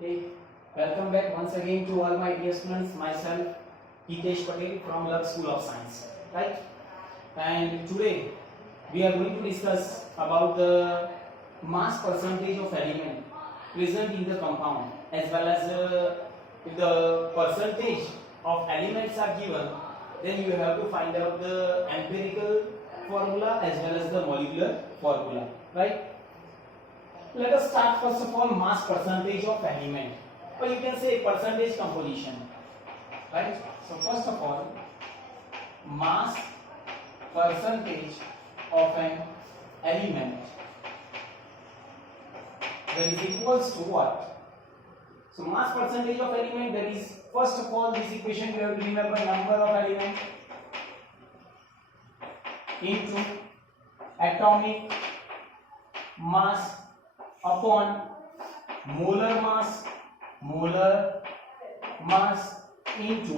Okay, welcome back once again to all my dear students. Myself Hitesh Patel from Lux School of Science. Right, and today we are going to discuss about the mass percentage of element present in the compound, as well as if the percentage of elements are given, then you have to find out the empirical formula as well as the molecular formula. Right. Let us start first of all mass percentage of element, or you can say percentage composition, right? So first of all, mass percentage of an element, that is equals to what? So mass percentage of element, that is first of all this equation you have to remember, number of element into atomic mass upon molar mass into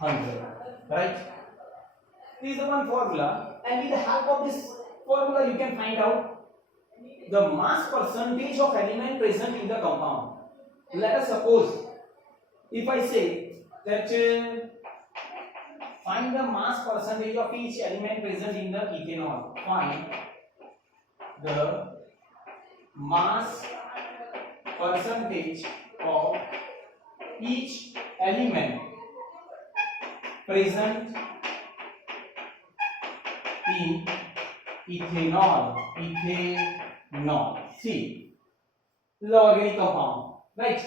100, right? This is the one formula, and with the help of this formula you can find out the mass percentage of element present in the compound. Let us suppose if I say that find the mass percentage of each element present in the ethanol, find the mass percentage of each element present in ethanol. See, this is the organic compound, right?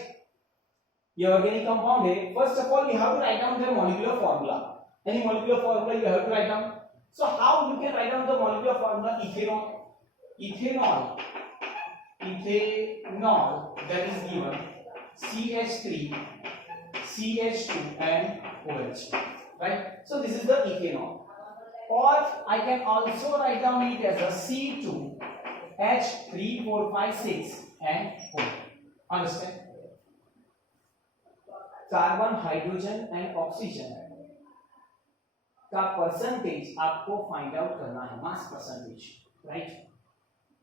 ये organic compound है. First of all, you have to write down the molecular formula. Any molecular formula you have to write down. So how you can write down the molecular formula? Ethanol, that is given CH3, CH2 and OH, right? So this is the ethanol. Or I can also write down it as a C2H3456 and O. Understand? Carbon, hydrogen and oxygen का percentage आपको find out करना है, mass percentage, right?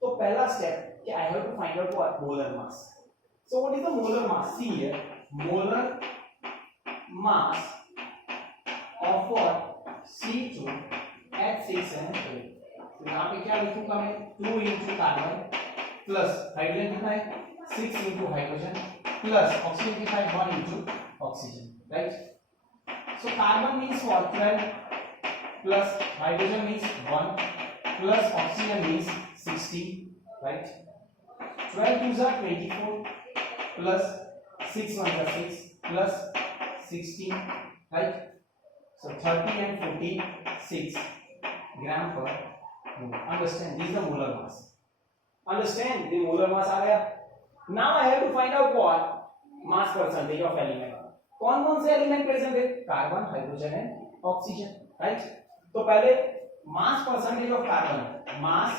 तो पहला step कि I have to find out what molar mass. So what is the molar mass? See here, molar mass of what? C2H6NO. तो यहाँ पे क्या लिखूंगा मैं? 2 into कार्बन प्लस हाइड्रोजन कितना है? 6 into हाइड्रोजन प्लस ऑक्सीजन कितना है? 1 into oxygen, right? So carbon means what? 12 plus hydrogen means 1 plus oxygen means 16, right? 12 2s are 24 plus 6 1s are 6 plus 16, right? So 30 and 46 gram per mole. Understand? This is the molar mass. Understand? The molar mass आ गया. Now I have to find out what? Mass percentage of element. कौन कौन से element present है? Carbon, hydrogen and oxygen, right? तो पहले mass percentage of carbon, mass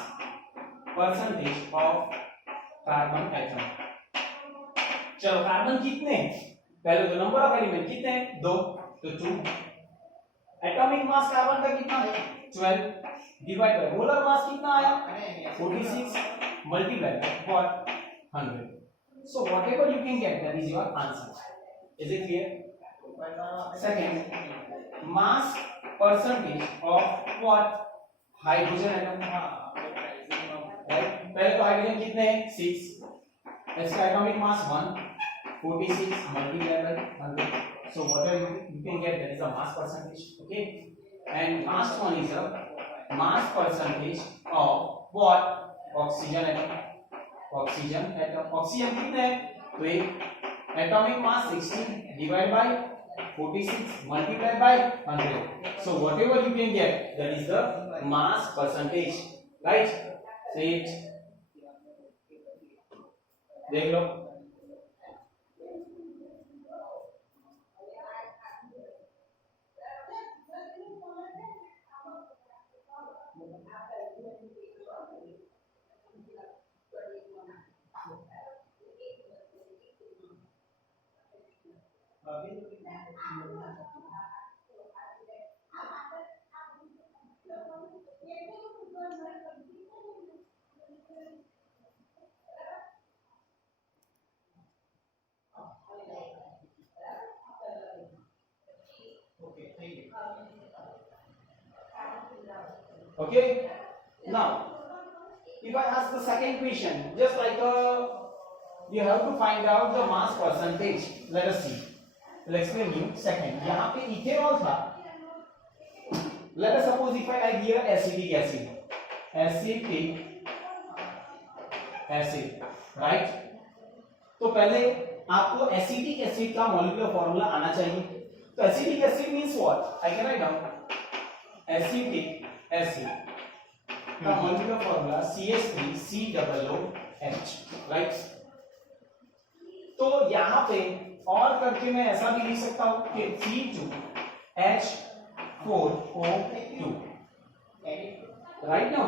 percentage of carbon atom. चलो carbon कितने हैं? पहले तो नंबर ऑफ एलिमेंट कितने हैं? 2, तो 2. एटॉमिक मास कार्बन का कितना है? 12 डिवाइड बाय मोलर मास कितना आया? 46 multiply by what? 100. So whatever you can get, that is your answer. Is it clear? Second, mass percentage of what? Hydrogen atom. Right? पहले तो हाइड्रोजन कितने हैं? 6. इसका atomic mass 1, 46 multiplied by 100. So whatever you can get, that is the mass percentage. Okay. And last one is the mass percentage of what? Oxygen atom. Oxygen कितने हैं? तो एक atomic mass 16 divided by 46 multiplied by 100. So whatever you can get, that is the mass percentage, right? Say it. देख लो. Okay. Now, if I ask the second question, just like you have to find out the mass percentage. Let us see. I'll explain you. Second, यहाँ पे ethanol था. Let us suppose if I write here acetic acid, right? तो पहले आपको acetic acid का molecular formula आना चाहिए. तो acetic acid means what? I can write down acetic acid का मॉलिक्यूलर फॉर्मूला CH3COOH, राइट? तो यहां पे और करके मैं ऐसा भी लिख सकता हूं कि C2H4O2, right now.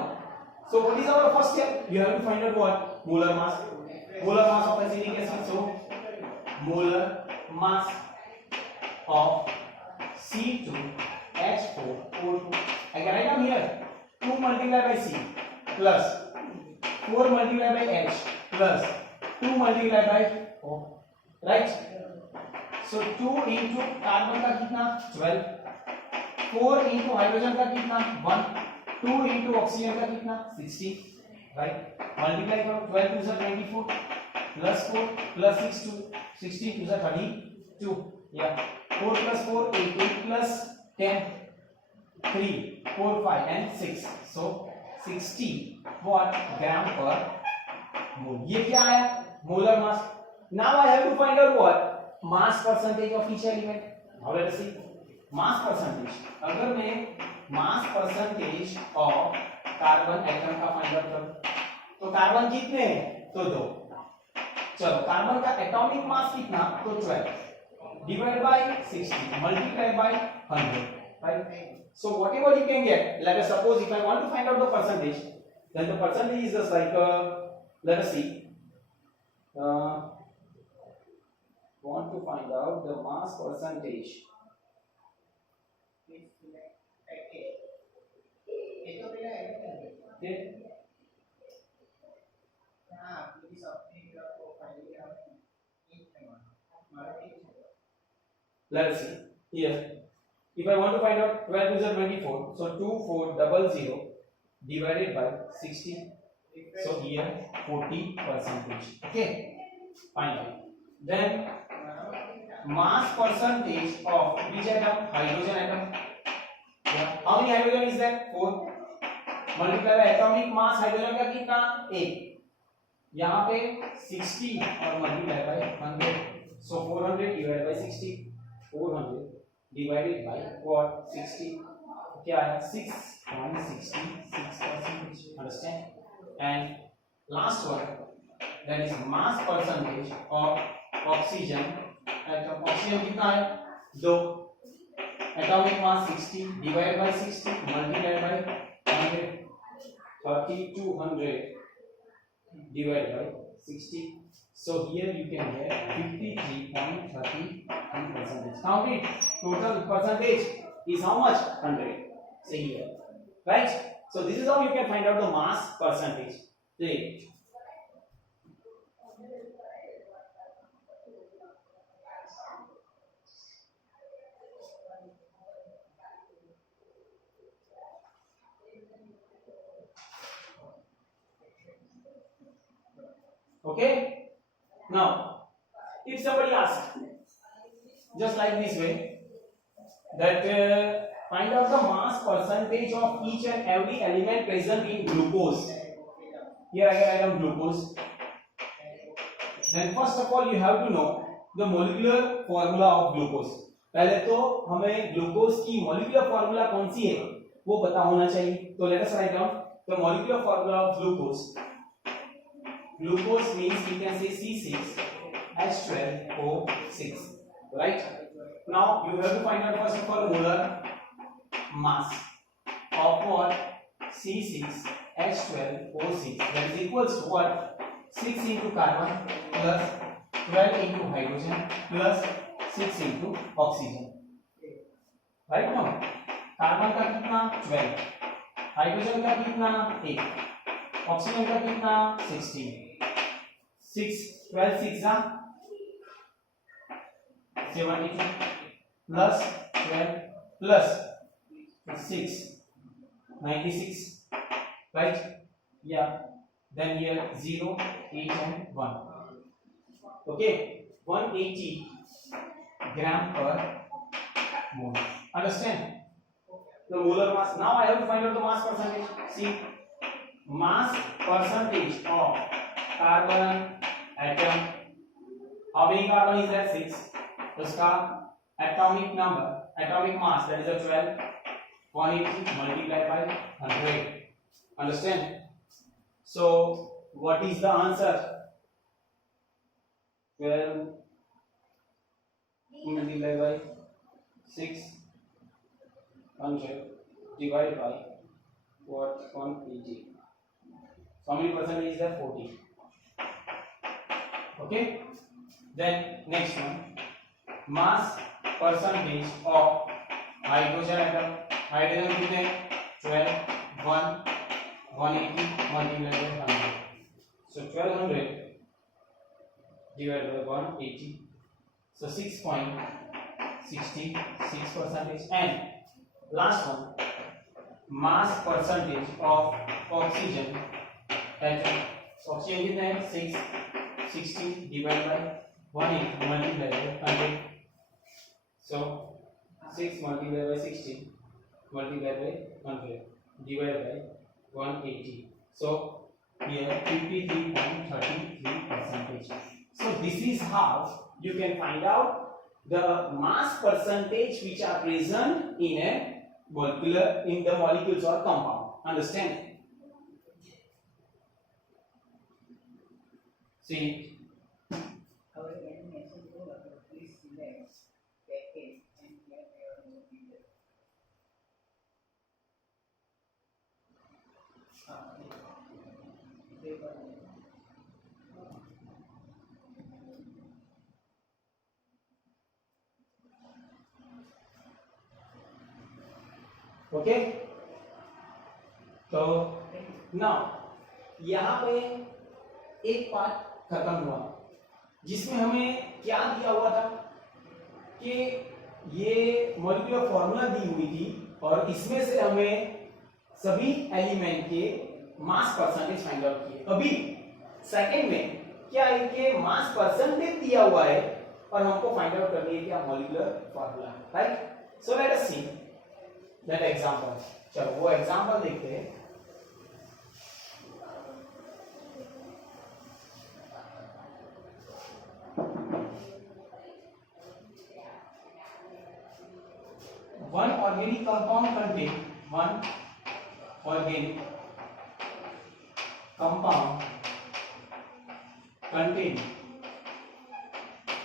So what is our first step? You have to find out what? Molar mass. Molar mass of acetic acid. So molar mass of C2H4O2. I can write down here 2 multiplied by C plus 4 multiplied by H plus 2 multiplied by O, right? So 2 into carbon का कितना 12, 4 into hydrogen का कितना 1, 2 into oxygen का कितना 60, right? Multiply करो 12 to 24 plus 4 plus 6 to 16 to 32, yeah. 4 plus 4 8, 8 plus 10 3 4 5 and 6, so 60 what gram per mole. ये क्या है? Molar mass. Now I have to find out what mass percentage of each element. Now let us see mass percentage. अगर मैं mass percentage of carbon atom का find out करूं तो carbon कितने हैं? तो 2. चलो कार्बन का एटॉमिक मास कितना? तो 12 divided by 60 multiplied by 100, right? So whatever you can get, let us suppose if I want to find out the percentage, then the percentage is just like let us see, want to find out the mass percentage. Okay. Let us see here. If I want to find out 12 to the 24, so 2400 divided by 60. So here 40%. Okay, find out. Then mass percentage of which atom? Hydrogen atom. Yeah. How many hydrogen is there? 4. Multiply by atomic mass hydrogen का कितना? 1. यहाँ पे 60 और multiply by 100. So 400 divided by 60. 400 divided by what? 60. क्या है? 6.66%. Understand? And last one, that is mass percentage of oxygen atom. Oxygen कितना है? 2. Atomic mass 60 divided by 60 multiplied by 100. 3200 divided by 60. So here you can get 53.33%. Count it. Total percentage is how much? 100. Say here, right? So this is how you can find out the mass percentage. See. Okay. Now, if somebody asks, just like this way, that find out the mass percentage of each and every element present in glucose. Here I am glucose. Then first of all you have to know the molecular formula of glucose. पहले तो हमें glucose की molecular formula कौन सी है वो पता होना चाहिए. तो let us write down the molecular formula of glucose. Glucose means you can say C6H12O6, right? Now you have to find out first of all molar mass of what? C6H12O6, that is equals to what? 6 into carbon plus 12 into hydrogen plus 6 into oxygen. Right now, carbon का कितना 12, hydrogen का कितना 8, oxygen का कितना 16. 6 12 6 72 plus 12 plus 6 96, right? Yeah. Then here 0, 8 and 1. Okay, 180 gram per mole. Understand? The molar mass. Now I have to find out the mass percentage. See, mass percentage of carbon atom. How many carbon is there? 6. उसका atomic number, atomic mass, that is a 12. 180 multiplied by 100. Understand? So what is the answer? 12 multiplied by 600 divided by what? 180. So how many percent is there? 40. Okay. Then next one, mass percentage of hydrogen atom. Hydrogen कितने? 12, 1, 180 multiplied by 100. So 1200 divided by 180. So 6.66 percentage. And last one, mass percentage of oxygen atom. Oxygen कितने हैं? 60 divided by 180 multiplied by 100. So 6 multiplied by 60 multiplied by 100 divided by 180. So here 53.33%. So this is how you can find out the mass percentage which are present in a molecular, in the molecules or compound. Understand? See. Okay, तो now यहां पे एक part खत्म हुआ जिसमें हमें क्या दिया हुआ था कि ये मॉलिक्यूलर फॉर्मूला दी हुई थी और इसमें से हमें सभी एलिमेंट के मास परसेंटेज फाइंड आउट किए। अभी सेकंड में क्या इनके मास परसेंटेज दिया हुआ है और हमको फाइंड आउट करनी है क्या molecular formula, right? So let us see that example. चलो वो एग्जांपल देखते हैं। One organic compound contain one organic compound contain,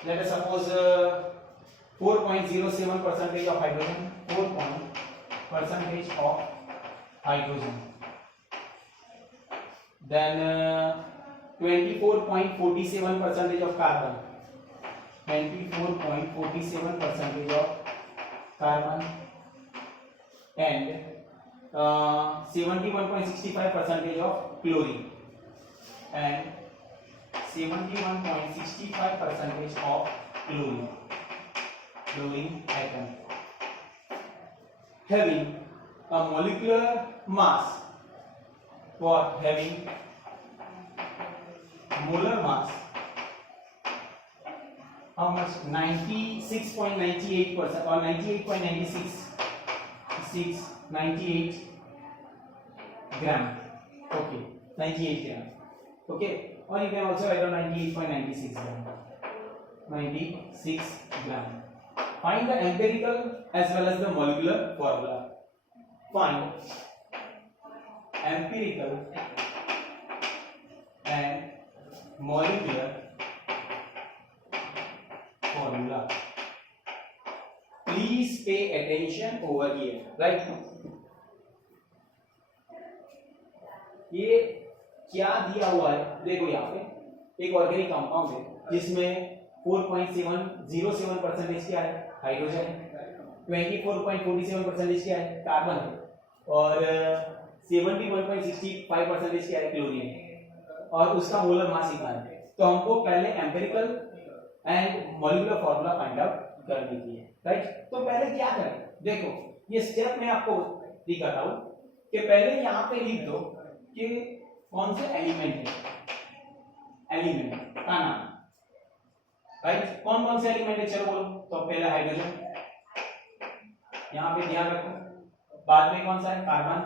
let us suppose 4.07% of hydrogen, 4% of hydrogen, then 24.47% of carbon, 24.47% of carbon, and 71.65% of chlorine, and 71.65% of chlorine atom, having a molecular mass, what having molar mass how much? 96.98% or 98.98 gram. Okay, 98 gram. Okay, or you can also write down 98.96 gram. 96 gram. Find the empirical as well as the molecular formula. Find empirical and molecular formula. Please pay attention over here, right? ये क्या दिया हुआ है देखो, यहाँ पे एक organic compound है जिसमें 4.707% क्या है? हाइड्रोजन है। 24.47% क्या है? कार्बन है। और 71.65% क्या है? क्लोरीन है। और उसका मोलर मास इतना है। तो हमको पहले empirical and molecular formula find out करने की है, राइट? तो पहले क्या करें, देखो ये स्टेप मैं आपको दिखाता हूं कि पहले यहां पे लिख दो कि कौन से एलिमेंट है, एलिमेंट का नाम, राइट। कौन कौन से एलिमेंट है चलो बोलो। तो पहला हाइड्रोजन, यहां पे ध्यान रखो। बाद में कौन सा है, कार्बन।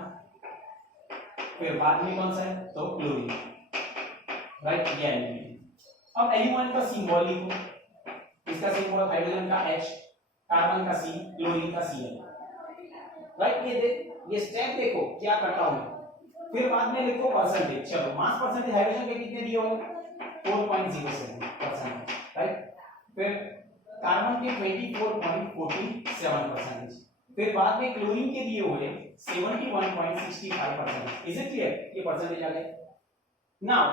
फिर बाद में कौन सा है, तो क्लोरीन, राइट, ये एलिमेंट। अब एलिमेंट का सिंबल लिखो। इसका सिंबल हाइड्रोजन का H, कार्बन का C, क्लोरीन का Cl, राइट। ये स्टेप देखो क्या करता हूं। फिर बाद में लिखो परसेंटेज। चलो मास परसेंटेज हाइड्रोजन के कितने दिए हुए, 4.07%, राइट। फिर कार्बन के 24.47%। फिर बाद में क्लोरीन के दिए हुए 71.65%। इज इट क्लियर, ये परसेंटेज आ गए। Now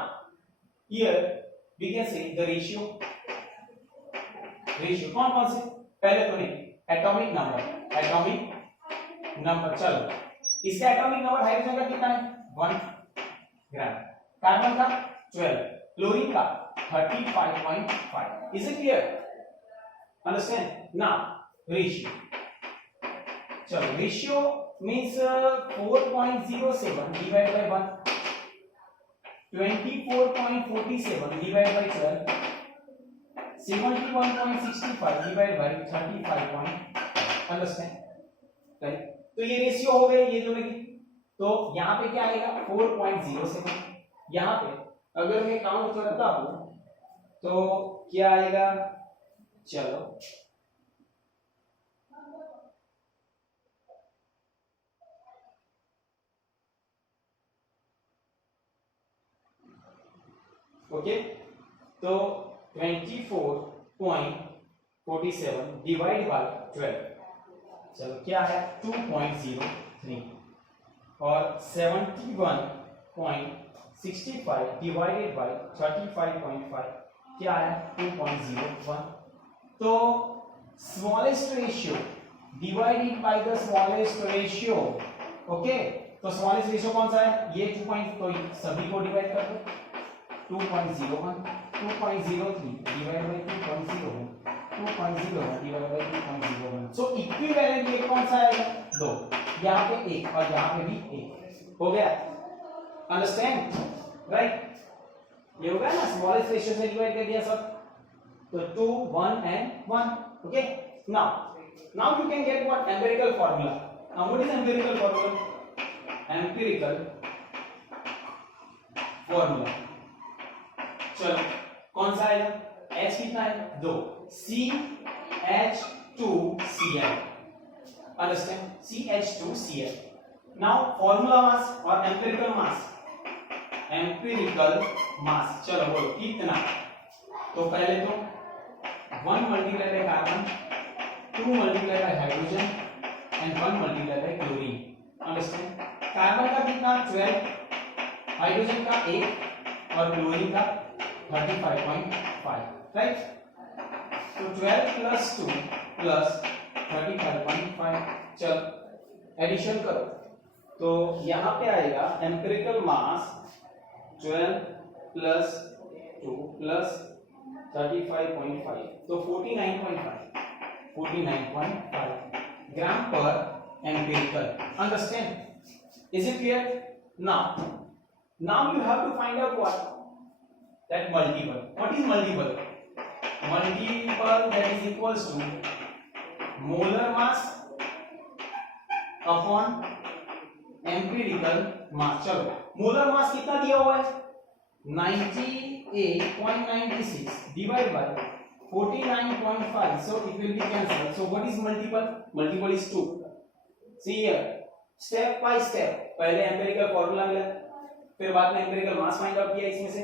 here we can say the ratio. Ratio कौन कौन से, पहले तो नहीं, एटॉमिक नंबर, एटॉमिक नंबर। चलो इसका एटॉमिक नंबर हाइड्रोजन का कितना है, 1 ग्राम, कार्बन का 12, क्लोरीन का 35.5। Is it clear, understand. Now ratio, चलो ratio means 4.07 divide by 1, 24.47 divide by 12, 71.65 divide by 35. Understand, right. तो ये रेशियो हो गए, ये जुड़ेगी। तो यहां पे क्या आएगा, 4.07। यहां पे अगर मैं काउंट करता हूं तो क्या आएगा, चलो ओके, तो 24.47 डिवाइड बाय 12, चलो क्या है 2.03, और 71.65 डिवाइडेड बाय 35.5 क्या है 2.01। तो smallest ratio divided by the smallest ratio, okay. तो स्मॉलेस्ट रेशियो कौन सा है, ये 2. तो सभी को डिवाइड कर दो, 2.01, 2.03 divide by 2.01, 2.01 divide by 2.01। So equivalent ये कौन सा आएगा, 2, यहां पे 1 और यहां पे भी 1 हो गया। Understand, right. ये हो गया ना, स्मॉलेस्ट रेशियो से डिवाइड कर दिया सब। तो 2, 1 and 1, okay. Now you can get what, empirical formula. Now what is empirical formula? Empirical formula, चलो कौन सा आएगा, H कितना है, 2, CH2Cl, understand, CH2Cl। Now formula mass और एम्पिरिकल मास, एम्पिरिकल मास चलो बोलो कितना। तो पहले तो 1 multiply by carbon, 2 multiply by hydrogen and 1 multiply by chlorine, understand. Carbon का कितना 12, हाइड्रोजन का 1 और क्लोरीन का 35.5, राइट। तो 12 प्लस 2 प्लस 35.5, चल एडिशन करो। तो यहां पे आएगा एम्पिरिकल मास 12 प्लस 2 प्लस 35.5, तो 49.5 ग्राम पर empirical, understand. Is it clear. Now you have to find out what, that multiple. What is multiple? Multiple that is equals to molar mass upon empirical mass. चलो molar mass कितना दिया हुआ है, 98.96 divide by 49.5, so it will be cancelled. So what is multiple? Multiple is 2. See here, step by step, पहले empirical formula मिला, फिर बाद में एम्पिरिकल मास फाइंड आउट किया इसमें से,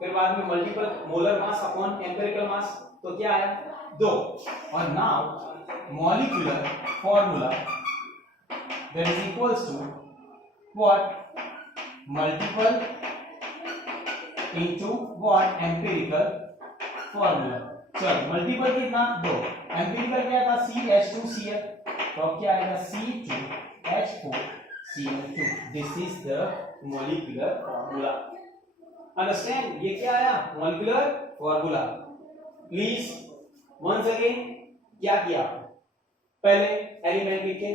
फिर बाद में multiple molar mass upon empirical mass, तो क्या आया 2। और now molecular formula that is equals to what, multiple into what, empirical formula। चलो मल्टीपल कितना 2, एम्पिरिकल क्या था CH2Cl, तो क्या आएगा C2H4Cl2। This is the molecular formula, understand। ये क्या आया, molecular formula। Please once again क्या किया, पहले एलिमेंट लिखे,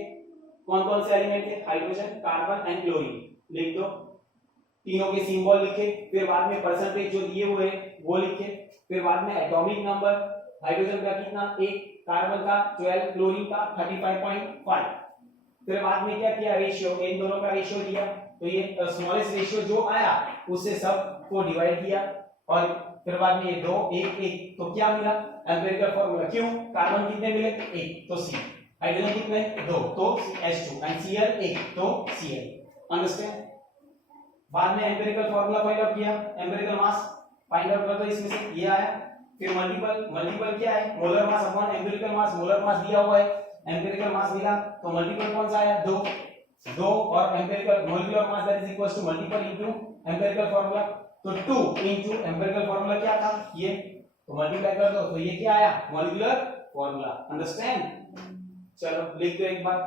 कौन कौन से एलिमेंट है, हाइड्रोजन, कार्बन एंड क्लोरीन, लिख दो, तीनों के सिंबल लिखे, फिर बाद में परसेंटेज जो दिए हुए वो लिखे, फिर बाद में एटॉमिक नंबर, हाइड्रोजन का कितना 1, कार्बन का 12, क्लोरीन का 35.5, फिर बाद में क्या किया, रेशियो, इन दोनों का रेशियो दिया, तो ये स्मॉलेस्ट रेशियो जो आया उससे सब को डिवाइड किया, और फिर बाद में ये 2 1 1, तो क्या मिला, एम्पिरिकल फार्मूला, क्यों, कार्बन कितने मिले 1 तो C, हाइड्रोजन कितने 2 तो H2 एंड Cl 1 तो Cl, अंडरस्टैंड। बाद में एम्पिरिकल फार्मूला फाइंड आउट किया, एम्पिरिकल मास फाइंड आउट कर दो, इसमें से ये आया, फिर मल्टीपल क्या है, मोलर मास अपॉन एम्पिरिकल मास, मोलर मास दिया हुआ है, एम्पिरिकल मास मिला तो मल्टीपल कौन सा आया 2 और empirical molecular mass that is equal to multiple into empirical formula, तो 2 इनटू एम्पिरिकल फार्मूला क्या था ये, तो मल्टीप्लाई कर दो तो ये क्या आया, मोलिकुलर फार्मूला, अंडरस्टैंड। चलो लिख दो एक बार,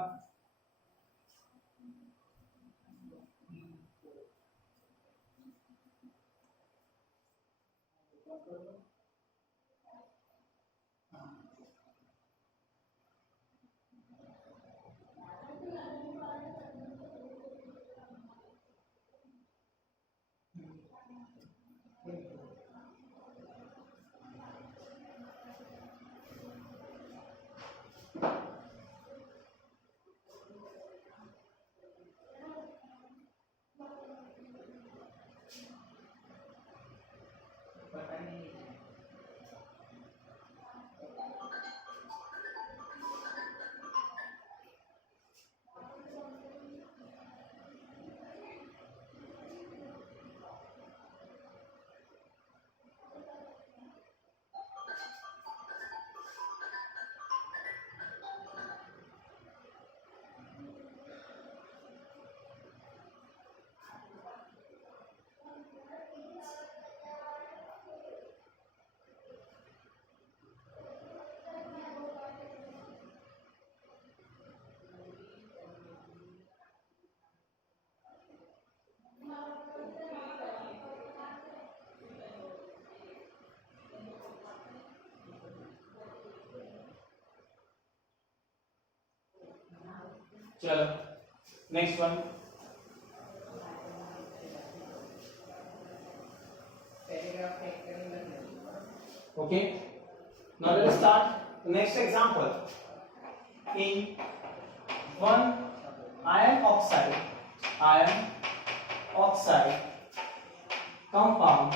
चलो next one, okay, now let us start the next example. In one iron oxide compound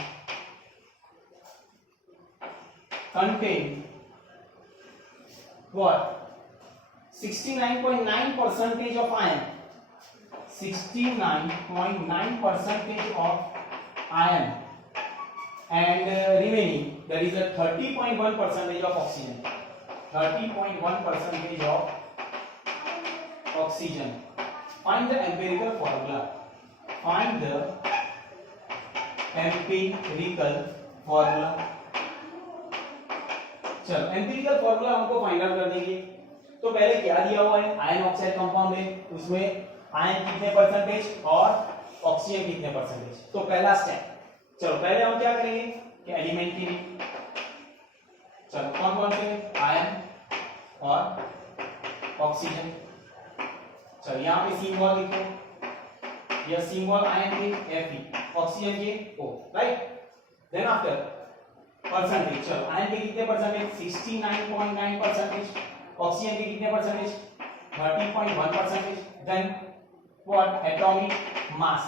contain what, 69.9% of iron, 69.9% of iron, and remaining that is a 30.1% of oxygen, 30.1% of oxygen. Find the empirical formula, find the empirical formula. चलो empirical formula हमको find out करने के, तो पहले क्या दिया हुआ है, आयन ऑक्साइड कंपाउंड है, उसमें आयन कितने परसेंटेज और ऑक्सीजन कितने परसेंटेज, तो पहला स्टेप, चलो पहले हम क्या करेंगे कि एलिमेंट के लिए, चलो कौन कौन से, आयन और ऑक्सीजन, चलो यहाँ पे सिंबल लिखो, यह सिंबल आयन के Fe, ऑक्सीजन के O, right, then after percentage, चलो आयन के कितने परसेंटेज 69.9%, ऑक्सीजन के कितने percentage 30.1%, then what atomic mass,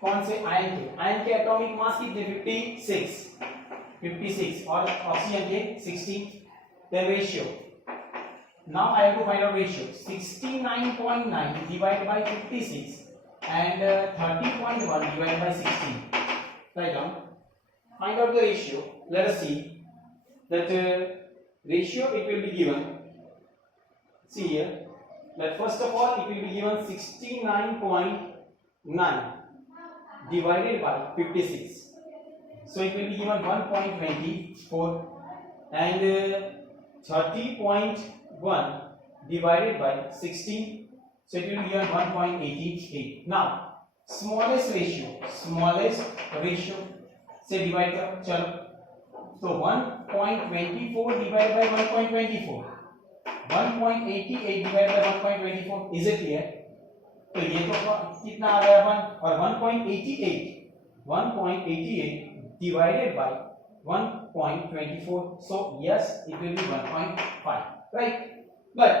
कौन से आयन के एटॉमिक मास कितने 56 और ऑक्सीजन के 60, then ratio, now I have to find out ratio, 69.9 divided by 56 and 30.1 divided by 16, write down, find out the ratio. Let us see that ratio it will be given, see here, that first of all it will be given 69.9 divided by 56, so it will be given 1.24 and 30.1 divided by 16, so it will be given 1.88. now smallest ratio से divide करो, चलो तो 1.24 divide by 1.24, 1.88 divided by 1.24, is it clear? तो ये तो कितना आ गया अपन, और 1.88 divided by 1.24, so yes, it will be 1.5, right? But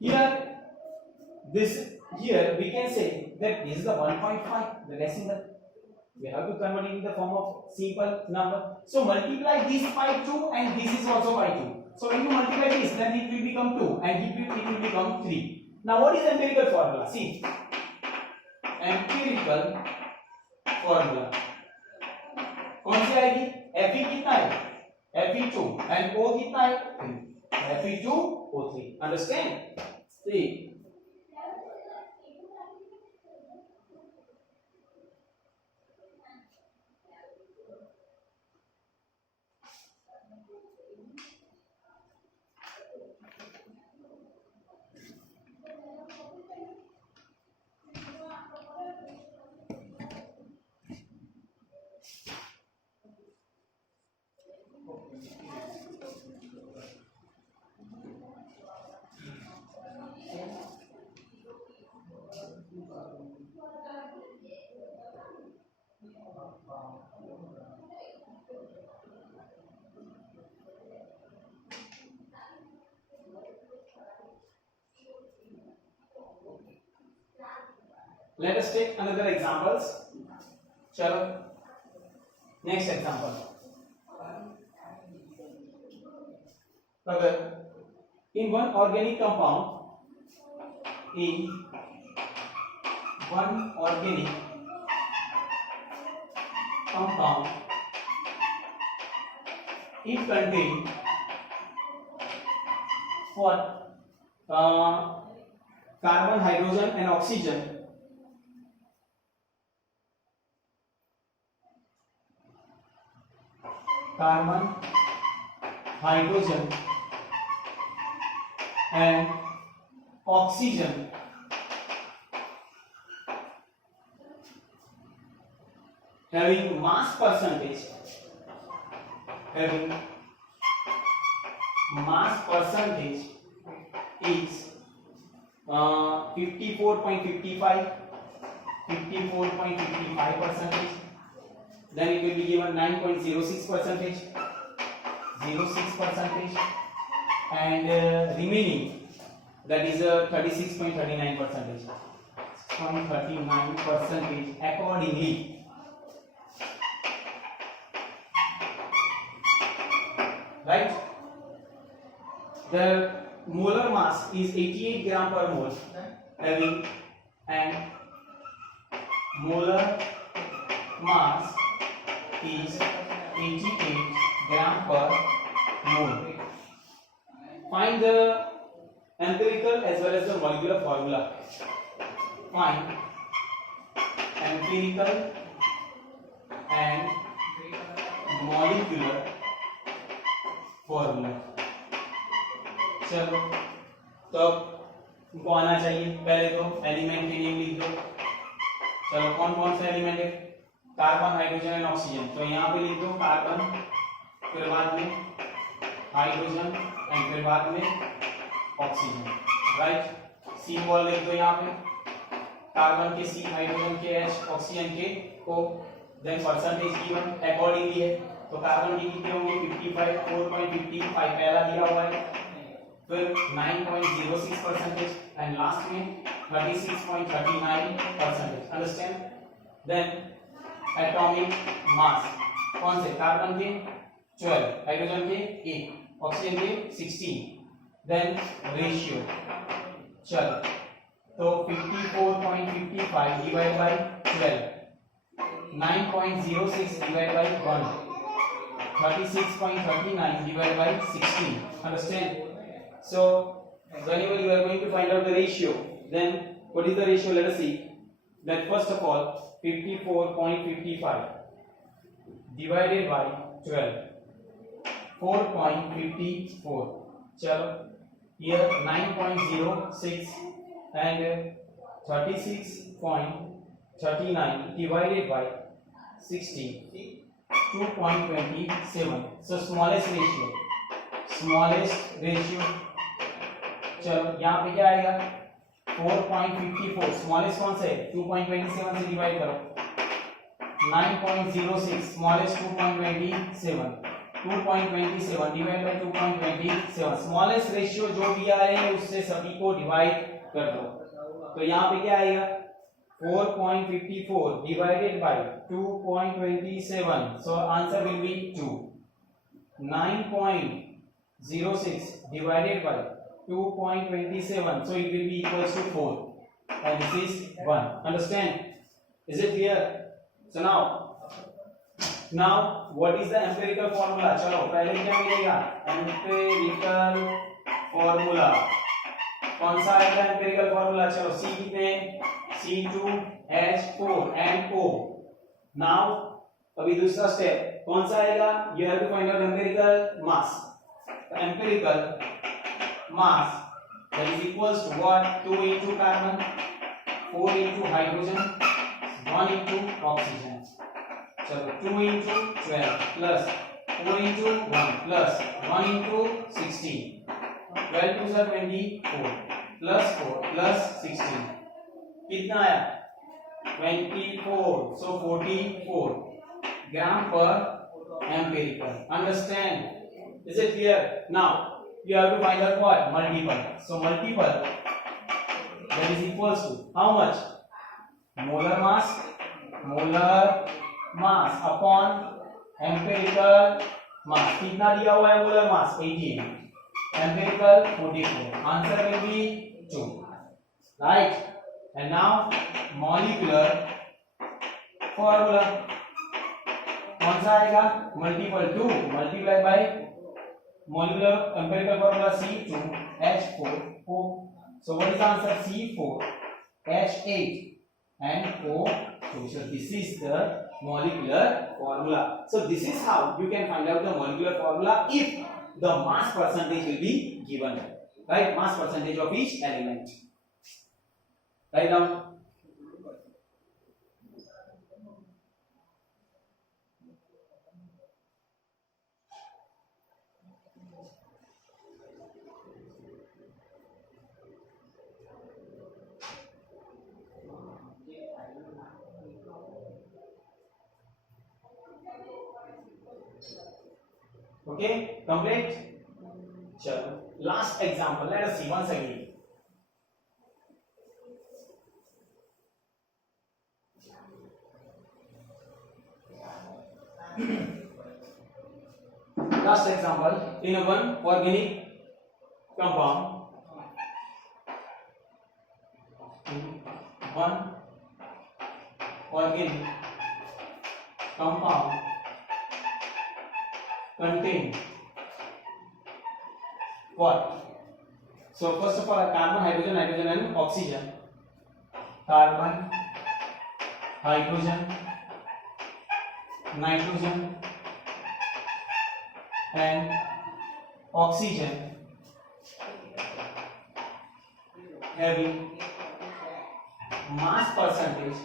here we can say that this is the 1.5, the decimal. We have to convert it in the form of simple number. So multiply this by 2 and this is also by 2. So when you multiply this, then it will become 2 and it will become 3. Now what is empirical formula? See, empirical formula कौन सी आएगी? Fe कितना है? Fe2 and O कितना है? 3. Fe2O3. Understand? See. Let us take another examples. चलो next example. अगर in one organic compound, it contains what? Carbon, hydrogen and oxygen. Carbon, hydrogen and oxygen having mass percentage is 54.55 percentage. Then it will be given 9.06 percentage, and remaining, that is 36.39 percentage, 0.39 percentage accordingly. Right? The molar mass is 88 gram per mole, having, and molar mass is 88 gram per mole. Find the empirical as well as the molecular formula. Find empirical and molecular formula. चलो तो तुमको आना चाहिए, पहले तो element के name लिख दो. चलो कौन कौन सा एलिमेंट है? Carbon, hydrogen and oxygen. तो यहाँ पे लिख दो कार्बन, फिर बाद में हाइड्रोजन एंड फिर बाद में ऑक्सीजन. राइट? सिंबल लिख दो यहाँ पे, कार्बन के C, हाइड्रोजन के H, ऑक्सीजन के O. Then percentage given accordingly है. तो कार्बन के कितने होंगे? 55, 4.55 पहला दिया हुआ है, फिर 9.06 परसेंटेज एंड लास्ट में 36.39 percentage. Understand? Then atomic mass कौन से? कार्बन के 12, हाइड्रोजन के 8, ऑक्सीजन के 16. देन रेशियो, चलो तो 54.55 divide by 12, 9.06 divide by 1, 36.39 divided by 16. Understand? So whenever you are going to find out the ratio, then what is the ratio? Let us see. That first of all, 54.55 divided by 12, 4.54. चलो here 9.06 and 36.39 divided by 16, 2.27. So smallest ratio चलो यहाँ पे क्या आएगा 4.54 smallest कौन सा है 2.27 से डिवाइड करो 9.06 smallest 2.27 divide by 2.27 smallest ratio जो दिया है उससे सभी को डिवाइड कर दो तो यहाँ पे क्या आएगा 4.54 divided by 2.27 so answer will be 2 9.06 divided by 2.27 so it will be equals to 4 and this is 1 understand is it clear so now what is the empirical formula चलो पहले क्या मिलेगा empirical formula कौन सा आएगा empirical formula चलो C कितने C2H4 and O now अभी दूसरा स्टेप कौन सा आएगा you have to find out empirical mass the empirical mass that is equals to what 2 into carbon 4 into hydrogen 1 into oxygen चलो 2 into 12 plus 4 into 1 plus 1 into 16 12 to 24 plus 4 plus 16 कितना आया 24 so 44 gram per empirical understand is it clear now you have to find out what multiple so multiple that is equals to how much molar mass upon empirical mass कितना दिया हुआ है molar mass 18 empirical 44 answer will be 2 right and now molecular formula कौन सा आएगा multiple 2 multiply by molecular empirical formula C2H4O so what is the answer C4H8 and O2 so this is the molecular formula so this is how you can find out the molecular formula if the mass percentage will be given right mass percentage of each element right now okay complete chalo last example let us see once again last example in one organic compound one organic compound contain what so first of all carbon hydrogen and oxygen carbon hydrogen nitrogen and oxygen having mass percentage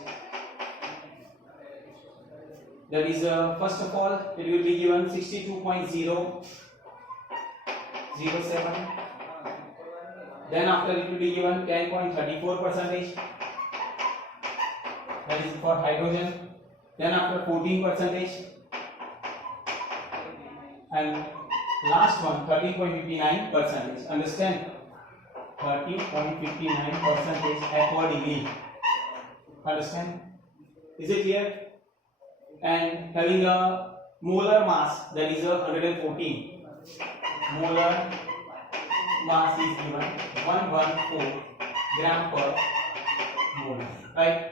that is first of all it will be given 62.007 then after it will be given 10.34 percentage that is for hydrogen then after 14 percentage and last one 13.59 percentage understand 13.59 percentage accordingly understand is it clear and having a molar mass that is 114 molar mass is given 114 gram per mole right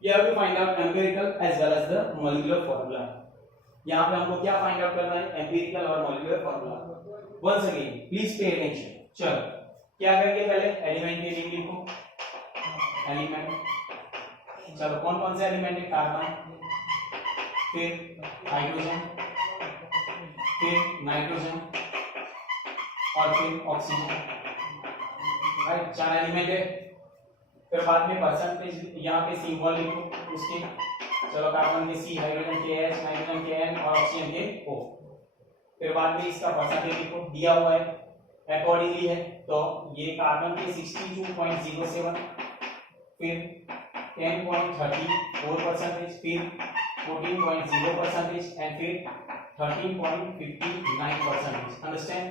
you have to find out empirical as well as the molecular formula यहाँ पे हमको क्या find out करना है empirical और molecular formula once again please pay attention चलो क्या करेंगे पहले एलिमेंट के नेम लिखो एलिमेंट चलो कौन कौन से एलिमेंट है कार्बन फिर हाइड्रोजन फिर नाइट्रोजन और फिर ऑक्सीजन राइट 4 एलिमेंट है फिर बाद में परसेंटेज यहाँ पे सिंबल लिखो उसके चलो कार्बन के C हाइड्रोजन के H नाइट्रोजन के N और ऑक्सीजन के O फिर बाद में इसका परसेंटेज लिखो दिया हुआ है अकॉर्डिंगली है, तो ये कार्बन के 62.07, फिर 10.34%, फिर 14.0% एंड फिर 13.59%. Understand?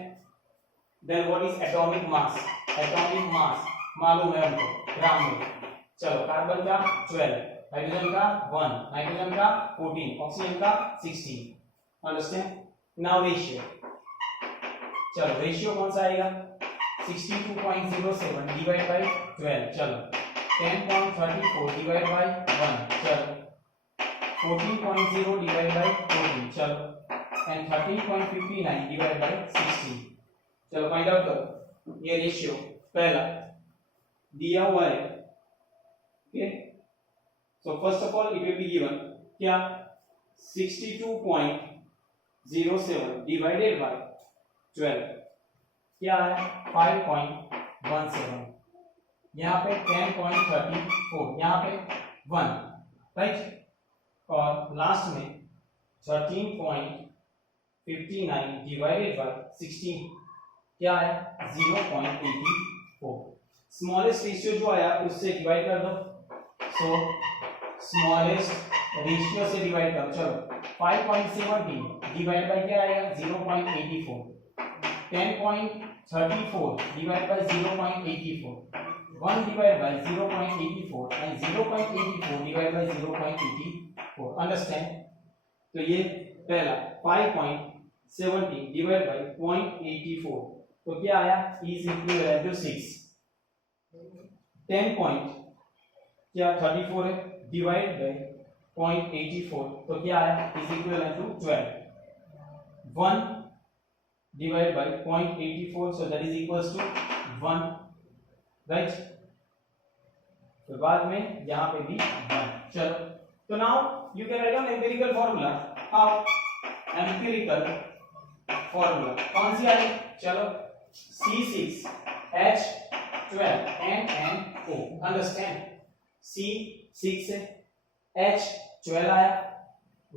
Then what is atomic mass? Atomic mass मालूम है हमको ग्राम में. चलो कार्बन का 12, हाइड्रोजन का 1, नाइट्रोजन का 14, ऑक्सीजन का 16. अंडरस्टैंड? Now ratio. चलो रेशियो कौन सा आएगा? 62.07 डिवाइड बाय 12. चलो 10.34 डिवाइड बाय 1. चलो 14.0 डिवाइड बाय 14. चलो एंड 13.59 डिवाइड बाय 16. चलो फाइंड आउट करो. ये रेशियो पहला दिया हुआ है. Okay, so first of all it will be given क्या 62.07 डिवाइडेड बाय 12 क्या है 5.17. यहाँ पे 10.34, यहाँ पे 1, राइट. और लास्ट में 13.59 डिवाइडेड बाय 16 क्या है 0.84. स्मॉलेस्ट रेशियो जो आया उससे डिवाइड कर दो. सो स्मॉलेस्ट रेशियो से डिवाइड करो. चलो 5.17 डिवाइड बाय क्या आएगा 0.84. 10.34 divide by 0.84. 1 divide by 0.84 and 0.84 divide by 0.84. Understand? तो ये पहला 5.17 डिवाइड बाय 0.84 तो क्या आया इज इक्वल टू 6. 10 पॉइंट क्या 34 है डिवाइड बाय 0.84 तो क्या आया is equal to 12. 1 divided by 0.84 so that is equals to 1, right. तो बाद में यहाँ पे भी 1. चलो तो now you can write down empirical formula. How? Empirical formula कौन सी आई? चलो C6H12NNO. Understand? C6 है, H12 आया,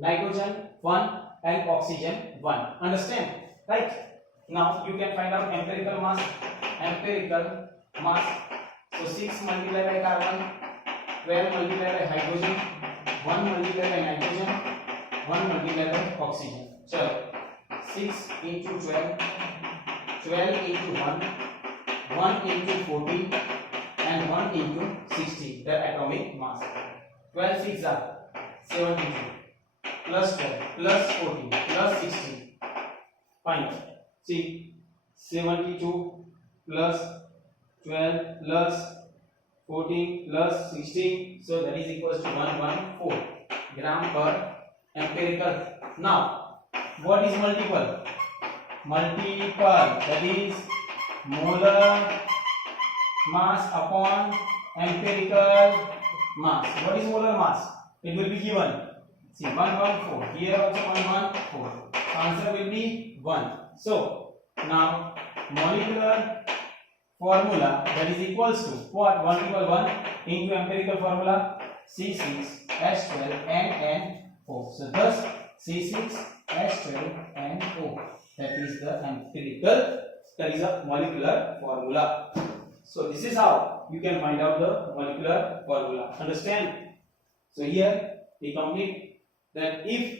nitrogen 1 and oxygen 1. Understand? Right. Now you can find out empirical mass. Empirical mass. So 6 multiplied by carbon, 12 multiplied by hydrogen, 1 multiplied by nitrogen, 1 multiplied by oxygen. चलो 6 into 12, 12 into 1, 1 into 14 and 1 into 16. The atomic mass. 12 6 are 72 plus 12 plus 14 plus 16. Fine. See 72 plus 12 plus 14 plus 16 so that is equals to 114 gram per empirical. Now what is multiple? Multiple that is molar mass upon empirical mass. What is molar mass? It will be given. See 114 here also 114. Answer will be 1. So now molecular formula that is equals to what? 1 equal 1 into empirical formula C6H12NNO. So thus C6H12NO. That is the empirical, that is a molecular formula. So this is how you can find out the molecular formula. Understand? So here we complete that if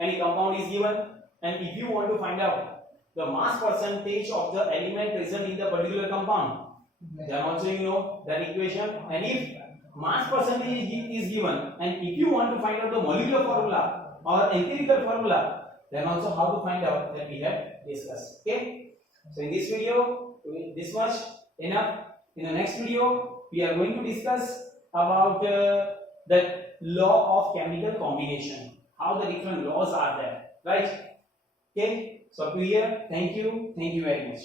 any compound is given and if you want to find out the mass percentage of the element present in the particular compound, then also you know that equation. And if mass percentage is given and if you want to find out the molecular formula or empirical formula, then also how to find out that we have discussed. Okay, so in this video this much enough. In the next video we are going to discuss about the law of chemical combination, how the different laws are there, right? Okay, so up to here, thank you very much.